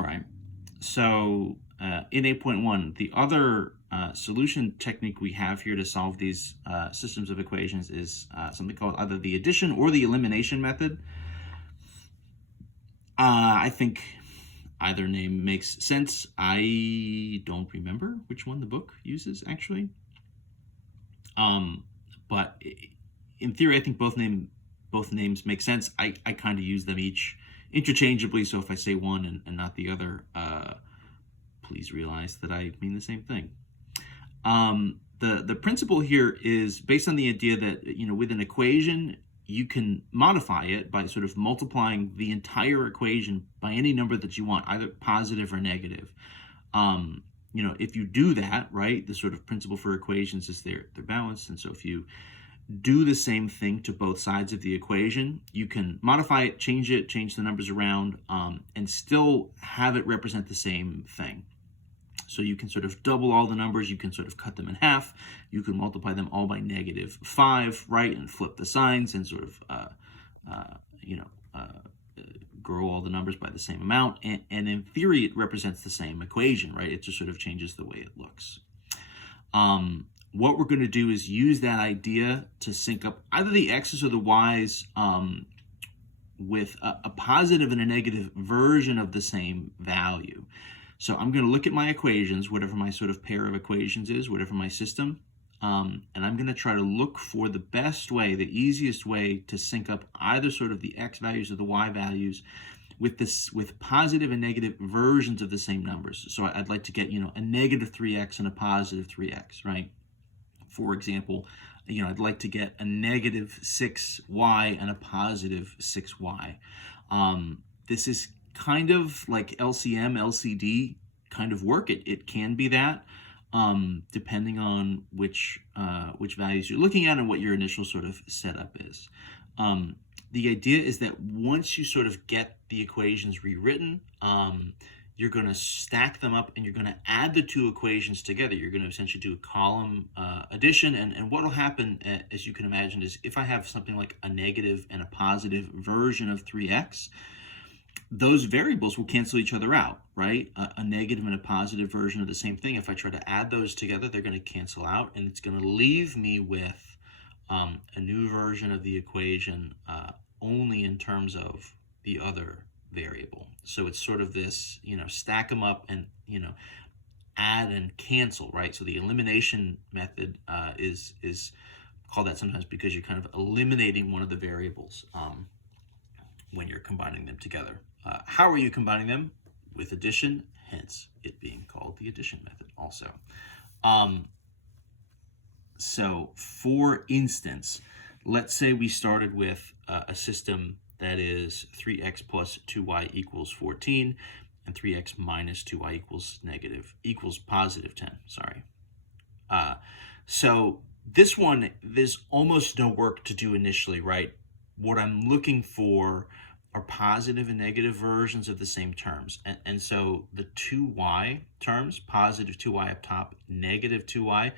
All right. So in 8.1, the other solution technique we have here to solve these systems of equations is something called either the addition or the elimination method. I think either name makes sense. I don't remember which one the book uses, actually. But in theory, I think both names make sense. I kind of use them each interchangeably, so if I say one and not the other, please realize that I mean the same thing. The principle here is based on the idea that, with an equation, you can modify it by sort of multiplying the entire equation by any number that you want, either positive or negative. If you do that, right, the sort of principle for equations is they're balanced. And so if you do the same thing to both sides of the equation, you can modify it, change the numbers around, and still have it represent the same thing. So you can sort of double all the numbers, you can sort of cut them in half, you can multiply them all by -5, right, and flip the signs and sort of, grow all the numbers by the same amount. And in theory, it represents the same equation, right? It just sort of changes the way it looks. What we're going to do is use that idea to sync up either the x's or the y's with a positive and a negative version of the same value. So I'm going to look at my equations, whatever my sort of pair of equations is, whatever my system, and I'm going to try to look for the best way, the easiest way to sync up either sort of the x values or the y values with positive and negative versions of the same numbers. So I'd like to get, a negative 3x and a positive 3x, right? For example, I'd like to get a negative 6y and a positive 6y. This is kind of like LCM, LCD kind of work. It can be that, depending on which values you're looking at and what your initial sort of setup is. The idea is that once you sort of get the equations rewritten, you're going to stack them up and you're going to add the two equations together. You're going to essentially do a column addition. And what will happen, as you can imagine, is if I have something like a negative and a positive version of 3x, those variables will cancel each other out, right? A negative and a positive version of the same thing. If I try to add those together, they're going to cancel out, and it's going to leave me with a new version of the equation only in terms of the other variable. So it's sort of this, stack them up and, add and cancel, right? So the elimination method is called that sometimes because you're kind of eliminating one of the variables when you're combining them together. How are you combining them? With addition, hence it being called the addition method also. So for instance, let's say we started with a system that is 3x plus 2y equals 14 and 3x minus 2y equals positive 10, sorry. So this one, there's almost no work to do initially, right? What I'm looking for are positive and negative versions of the same terms. And so the 2y terms, positive 2y up top, negative 2y,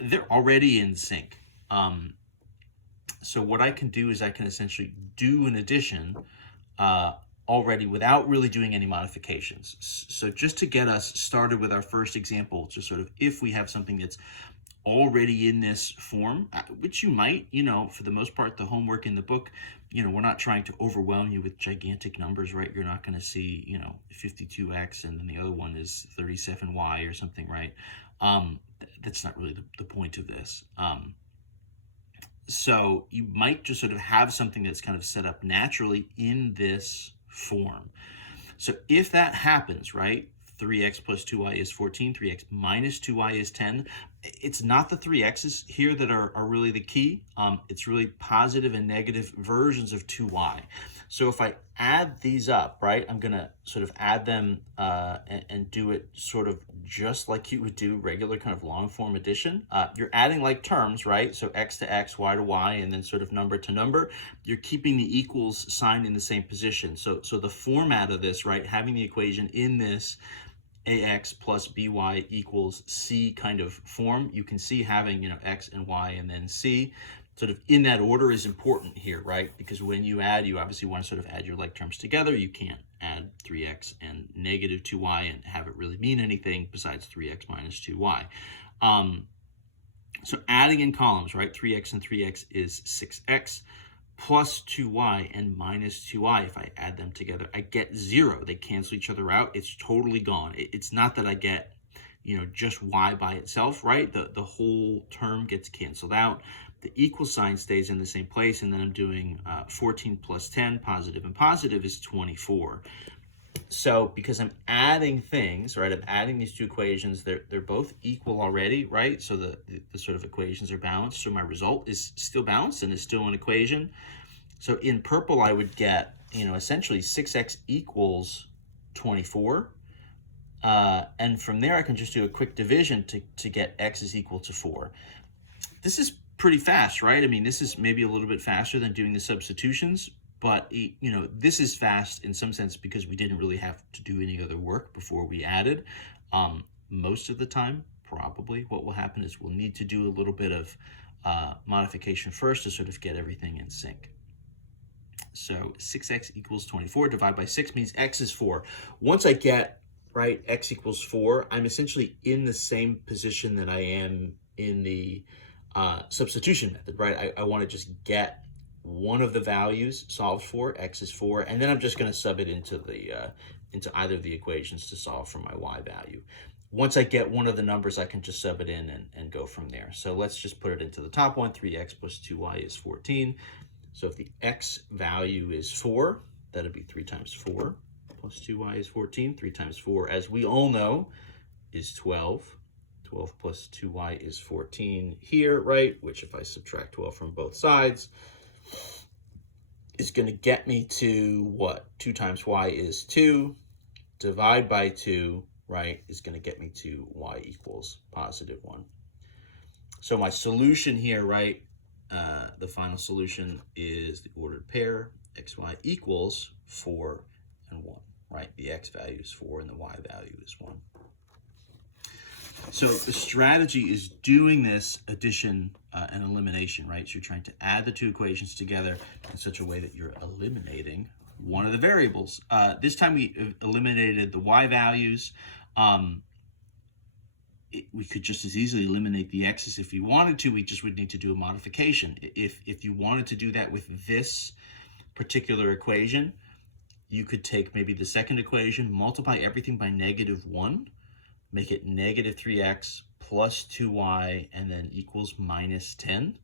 they're already in sync. So what I can do is I can essentially do an addition already without really doing any modifications. So just to get us started with our first example, just sort of if we have something that's already in this form, which you might, for the most part, the homework in the book, we're not trying to overwhelm you with gigantic numbers, right? You're not going to see, 52x and then the other one is 37y or something, right? That's not really the point of this. So you might just sort of have something that's kind of set up naturally in this form. So if that happens, right, 3x plus 2y is 14, 3x minus 2y is 10. It's not the 3x's here that are really the key. It's really positive and negative versions of 2y. So if I add these up, right, I'm going to sort of add them and do it sort of just like you would do regular kind of long form addition. You're adding like terms, right? So x to x, y to y, and then sort of number to number. You're keeping the equals sign in the same position. So the format of this, right, having the equation in this ax plus by equals c kind of form, you can see having, x and y and then c. sort of in that order is important here, right? Because when you add, you obviously want to sort of add your like terms together. You can't add 3x and negative 2y and have it really mean anything besides 3x minus 2y. So adding in columns, right? 3x and 3x is 6x plus 2y and minus 2y. If I add them together, I get 0. They cancel each other out. It's totally gone. It's not that I get, just y by itself, right? The whole term gets canceled out. The equal sign stays in the same place, and then I'm doing 14 plus 10, positive and positive is 24. So because I'm adding things, right, I'm adding these two equations, they're both equal already, right? So the sort of equations are balanced. So my result is still balanced and is still an equation. So in purple, I would get, essentially 6x equals 24. And from there, I can just do a quick division to get x is equal to 4. This is pretty fast, right? I mean, this is maybe a little bit faster than doing the substitutions, but this is fast in some sense because we didn't really have to do any other work before we added. Most of the time, probably what will happen is we'll need to do a little bit of modification first to sort of get everything in sync. So 6x equals 24, divide by 6 means x is 4. Once I get, right, x equals 4, I'm essentially in the same position that I am in the substitution method, right? I want to just get one of the values solved for, x is 4, and then I'm just going to sub it into the into either of the equations to solve for my y value. Once I get one of the numbers, I can just sub it in and go from there. So let's just put it into the top one. 3x plus 2y is 14. So if the x value is 4, that'll be 3 times 4 plus 2y is 14. 3 times 4, as we all know, is 12. 12 plus 2y is 14 here, right? Which if I subtract 12 from both sides is going to get me to what? 2 times y is 2. Divide by 2, right, is going to get me to y equals positive 1. So my solution here, right, the final solution is the ordered pair, xy equals 4 and 1, right? The x value is 4 and the y value is 1. So the strategy is doing this addition and elimination, right? So you're trying to add the two equations together in such a way that you're eliminating one of the variables. This time we eliminated the y values. We could just as easily eliminate the x's if we wanted to. We just would need to do a modification. If you wanted to do that with this particular equation, you could take maybe the second equation, multiply everything by -1, make it negative 3x plus 2y, and then equals minus 10.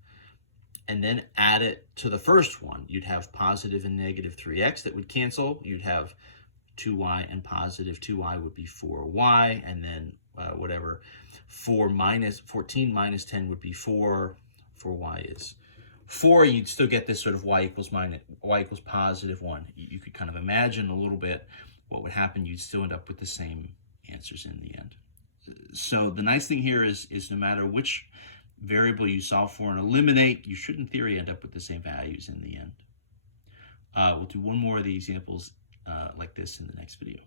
And then add it to the first one. You'd have positive and negative 3x that would cancel. You'd have 2y and positive 2y would be 4y, and then whatever. 14 minus 10 would be 4. 4y is 4. You'd still get this sort of y equals positive 1. You could kind of imagine a little bit what would happen. You'd still end up with the same answers in the end. So the nice thing here is no matter which variable you solve for and eliminate, you should in theory end up with the same values in the end. We'll do one more of the examples like this in the next video.